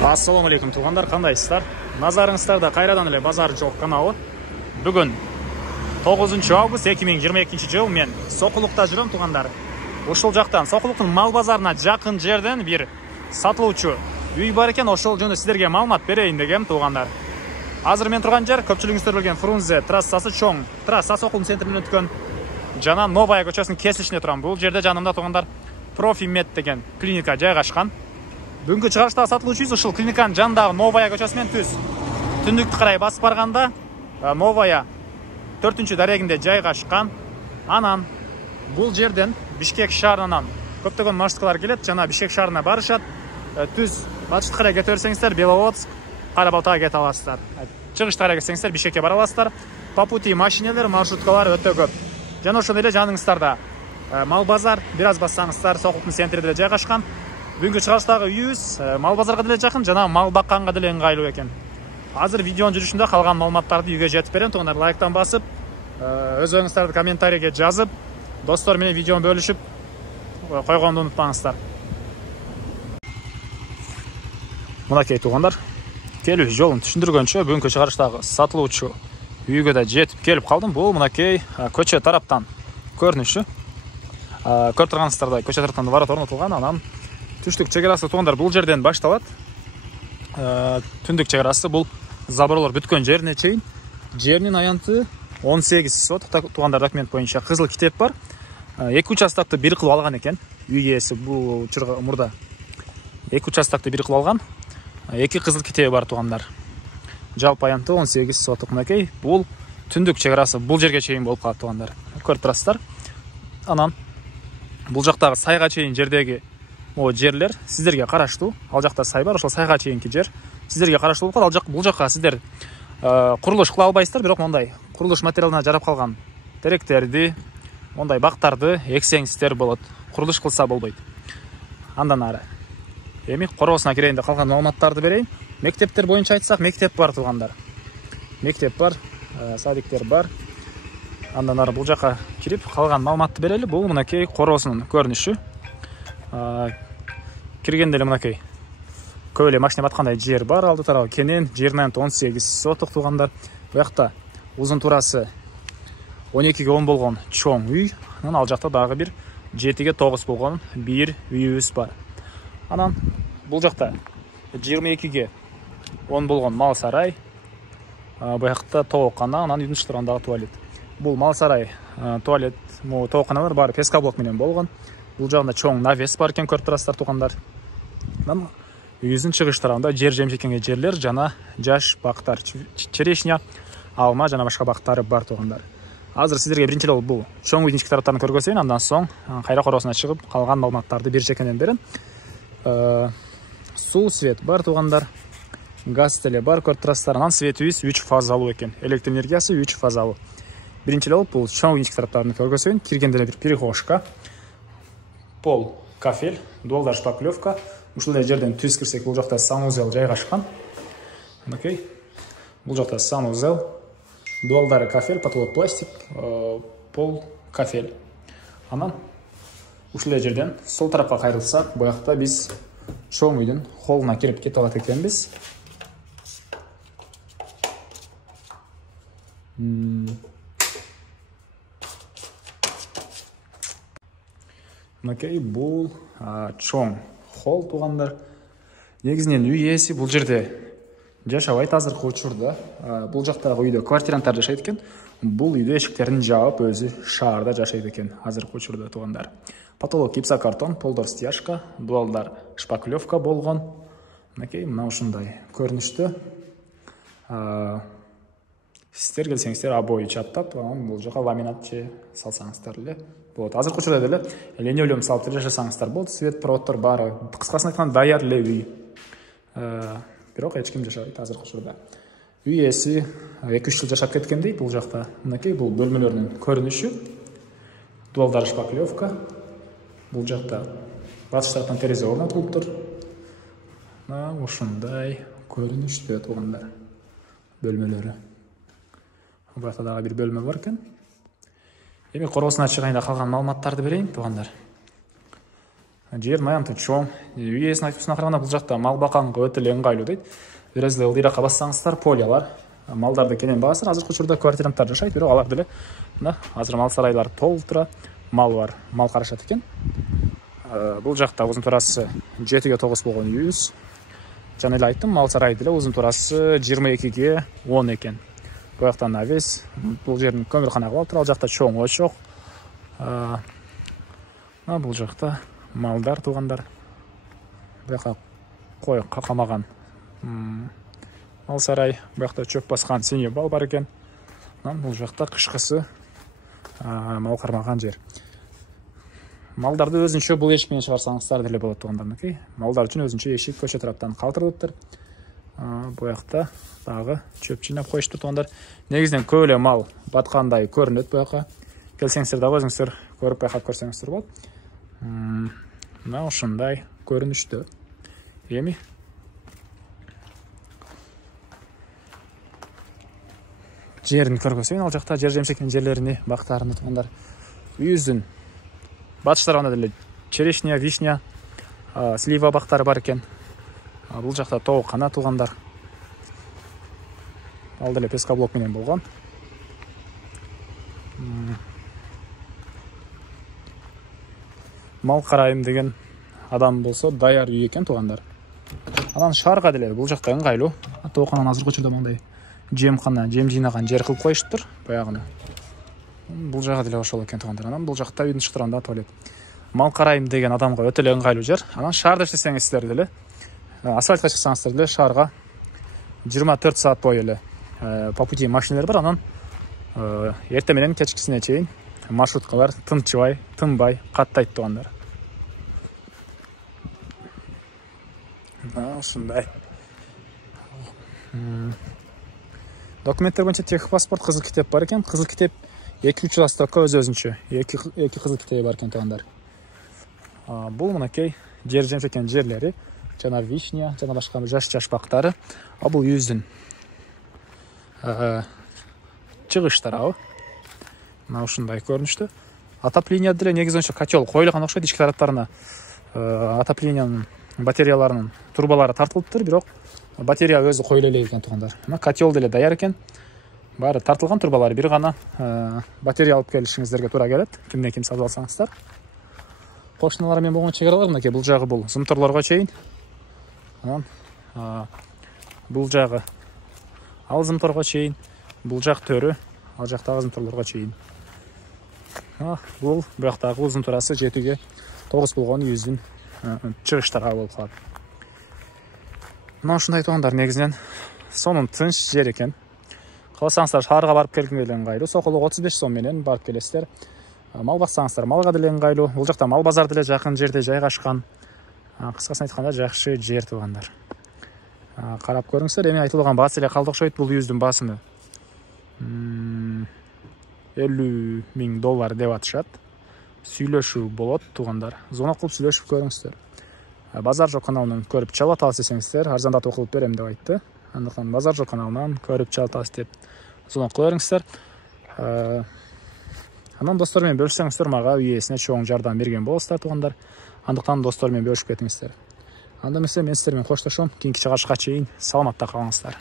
Ассаламу алейкум туғандар, қандайсыздар? Назарыңыздарда қайрадан эле базар жоқ каналы. Бүгін 9 август 2022 жыл мен Соқұлықта жүрем туғандар. Ошол жақтан Соқұлықтың мал базарына жақын жерден бір сатылуучу үй бар екен, ошол жөнүндө сіздерге маалымат берейин дегем туғандар. Азыр мен турган жер көпчүлүгүңүздөр билген Фрунзе трассасы, чоң трасса Соқұлдун центринден өткөн жана Новая көчөсүнүн кесилишинде турам. Бул жерде жанымда туғандар Профимед деген клиника жайгашкан. Бүгүнкү чыгарыштагы сатылуучубуз ушул клиниканын жанындагы Новая көчөсү менен түз түндүктү карай басып барганда Новая 4-чү дарегинде жайгашкан. Анан бул жерден Бишкек шаарынан көптөгөн маршруткалар келет жана Бишкек шаарына барышат. Түз батышты карай кете берсеңиздер Беловодск, Карабалтага кете аласыздар. Чыгышты карай кетсеңиздер Бишкекке бара аласыздар. По пути машиналар, маршруткалар өтө көп. Жана ошондой эле жаныңыздарда мал базар, бир аз бассаңыздар Соқұлдун центринде жайгашкан. Бүгүнкү чыгарыштагы үйүбүз мал базарга деле жакын жана мал бакканга деле ыңгайлуу экен. Азыр видеонун жүрүшүндө калган маалыматтарды үйгө жетип берем. Тугандар лайктан басып, өз оюңуздарды комментарийге жазып, достор менен видеону бөлүшүп койгонду унутпаңыздар. Мынакей тугандар, келүү жолун түшүндүргөнчө бүгүнкү чыгарыштагы сатылуучу үйгө да жетип келип калдым. Бул мынакей көчө тараптан көрүнүшү. Көрүп турганыңыздардай көчө тараптан ворот орнотулган. Анан түштүк чек арасы тугандар бул жерден башталат. Түндүк чек арасы бул заборлор бүткөн жерине чейин. Жеринин аянты 18 соток тугандар, документ боюнча кызыл китеп бар. 2 участокты бир кылып алган экен. Үй ээси бул учурга мурда 2 участокты бир кылып алган. 2 кызыл китеби бар тугандар. Жалпы аянты 18 соток. Мынакей бул түндүк чек арасы бул жерге чейин болуп калат тугандар. Көрүп турасыздар. Анан бул жактагы сайга чейин жердеги жерлер сіздерге караштуу. Ал жакта сай бар, ошол сайга чейинки жер сіздерге караштуу болуп калат. Бул жакка сиздер курулуш кыла албайсыздар, бирок мондай курулуш материалына жарап калган теректерди, мондай бактарды эксеңиздер болот. Курулуш кылса болбойт. Андан ары эми короосуна кирейин деп калган маалыматтарды берейин. Мектептер боюнча айтсак, мектеп бар тугандар. Мектеп бар, садиктер бар. Андан ары бул жака кирип калган маалыматты берели. Бул мынакей короосунун көрүнүшү. Киргенде эле мынакей көп эле машина баткандай жер бар. Алды тарабы кенен, жеринин аянты 18 соток тугандар. Буякта узун турасы 12ге 10 болгон чоң үй. Анан ал жакта дагы бир 7ге 9 болгон бир үйүбүз бар. Анан бул жакта 22ге 10 болгон мал сарай. Буякта тоокана, анан үйдүн ичторундагы туалет. Бул мал сарай, туалет, тооканалар баары пескоблок менен болгон. Бул жагында чоң навес бар экен, көрүп турасыздар тугандар. Анан үйүбүздүн чыгыш тарабында жер жемчекенге жерлер жана жаш бактар, черешня, алма жана башка бактары бар тугандар. Азыр сиздерге биринчи жолу бул чоң үйдүн ички тараптарын көргөзөйүн, андан соң кайра короосуна чыгып калган маалыматтарды бир жекенен берем. Суу, свет бар тугандар. Газ деле бар, көрүп турасыздар. Анан светибиз 3 фазалуу экен. Электр энергиясы 3 фазалуу. Биринчи жолу бул чоң үйдүн ички тараптарын көргөзөйүн. Киргенде бир перехожка. Пол кафель, дуалдар шпаклевка. Ушул жерден түз кирсек, бул жакта санузел жайгашкан. Окей. Бул жакта санузел, дуалдары кафель, потолок пластик, пол кафель. Анан ушул жерден сол тарапка кайрылсак, буякта биз чоң үйдүн холлуна кирип кете алат экенбиз. Мынакей бул чоң холл тугандар. Негизинен үй ээси бул жерде жашабайт азыркы учурда. Бул жактагы үйдө квартиранттар жашайт экен. Бул үйдө эшиктерин жаап өзү шаарда жашайт экен азыркы учурда тугандар. Потолок гипсокартон, полдор стяжка, дуалдар шпаклевка болгон. Мынакей мына ушундай көрүнүштө. Сиздер келсеңиздер обои чаттап, бул жака ламинат же салсаңыздар эле болот. Азыркы учурда деле линолеум салып деле жашасаңыздар болот. Свет, проводдор баары кыскасын айтканда даяр эле үй. Бирок эч ким жашабайт азыркы учурда. Үй ээси 2-3 жыл жашап кеткен дейт бул жакта. Мынакей бул бөлмөлөрдүн көрүнүшү. Дуалдар шпаклевка. Бул жакта батыш тараптан терезе орнотулуптур. Ушундай көрүнүштө тугандар бөлмөлөрү. Буякта дагы бир бөлмө бар экен. Эми короосуна чыгайын да калган маалыматтарды берейин тугандар. жер аянты чоң. Үйесін айтып қарағанда бұл жақта мал бақанға өте ыңғайлы дейді. Biraz da ылдиракка бассаңыздар полиялар, малдарды кенен багасыздар. Азыркы учурда квартиранттар жашайт, бирок алар деле мына азыр мал сарайлар толуп тура, мал бар, мал карашат экен. Бул жакта узун турасы 7-9 болгон үйүбүз. Жана эле айттым, мал сарай деле узун турасы 22-10 экен. Бул жактан навес, бул жердин көмүркана кылып тура, ал жакта чоң очок. Бул жакта малдар туугандар. Бул жака кой какамаган мал сарай, бул жакта чөп баскан синий бал бар экен. Бул жакта кышкысы мал кармаган жер. Малдарды өзүнчө бул эшик менен чыгарсаңыздар деле болот туугандар. Малдар үчүн өзүнчө эшик көчө тараптан калтырылыптыр. Бул жакта дагы чөп жыйнап коюштур туугандар. Негизинен көп эле мал баткандай көрүнөт бул жака. Келсеңиздер дагы өзүңүздөр көрүп байкап көрсөңүздөр болот. Мына ушундай көрүнүштө. Эми жерин көргөзөйүн. Ал жакта жер жемшектин жерлерини, бактарын туугандар. Үйүздүн батыш тарабында деле черешня, вишня, слива бактары бар экен. Бул жакта тоок кана туугандар. Ал деле пескоблок менен болгон. Мал карайым деген адам болсо даяр үй экен туугандар. Анан шаарга деле бул жакта ыңгайлуу. Тооканан азыркы учурда мындай жемкана, жем жыйнаган жер кылып коюштур, баягыны. Бул жагы деле ошол экен туугандар. Анан бул жакта үйдүн шыктырында туалет. Мал карайым деген адамга өтө эле ыңгайлуу жер. Анан шаарда иштесеңиздер деле, асфальтка чыксаңыздар деле шаарга 24 саат бою эле по пути машиналар бар. Анан эртең менен кечкисине чейин маршруткалар тынчыбай, тынбай каттайт туугандар. Ушундай. Документтер боюнча техпаспорт, кызыл китеп бар экен. Кызыл китеп 2 участокко өзүнчө. 2 кызыл китеби бар экен туугандар. Бул мынакей жер жемшектин жерлери, жана вишня, жана башка жаш бактары. Бул үйүздүн чыгыш тарабы. Мына ушундай көрүнүштө. Отопление деле негизинче котел коюлган окшойт, ички тараптарына отоплениянын батареяларынын турбалары тартылыптыр, бирок батарея өзү коюла элек экен туугандар. Мына котел деле даяр экен. Баары тартылган турбалар, бир гана батарея алып келишиңиздерге туура келет. Кимден ким сатып алсаңыздар. Кошуналар менен болгон чек аралар мынакей, бул жагы бул зымторлорго чейин. Анан бул жагы ал зымторго чейин, бул жак төрү, ал жактагы зымторлорго чейин. Бул жактагы узун турасы 7-9 болгон үйүздүн чыгыш тарабы болуп калат. Мына ушундай туугандар, негизинен сонун тынч жер экен. Каласаңыздар шаарга барып келгенге деле ыңгайлуу. Сокулук 35 сом менен барып келесиздер. Мал баксаңыздар малга деле ыңгайлуу. Бул жакта мал базар деле жакын жерде жайгашкан. Кыскасын айтканда жакшы жер туугандар. Карап көрүңүздөр. Эми айтылган баасы эле калды окшойт. Бул үйүздүн баасыны $50,000 деп атышат. Сүйлөшүү болот туугандар. Звонок кылып сүйлөшүп көрүңүздөр. Базар жок каналынан көрүп чала атабыз десеңиздер, арзандатып кылып берем деп айтты. Андыктан базар жок каналынан көрүп чала атабыз деп звонок кыла бериңиздер. Анан достор менен бөлүшсөңүздөр, мага үй ээсине чоң жардам берген болосуздар туугандар. Андыктан достор менен бөлүшүп кетиңиздер. Анда эмесе мен сиздер менен коштошом. Кийинки чыгарышка чейин саламатта калыңыздар.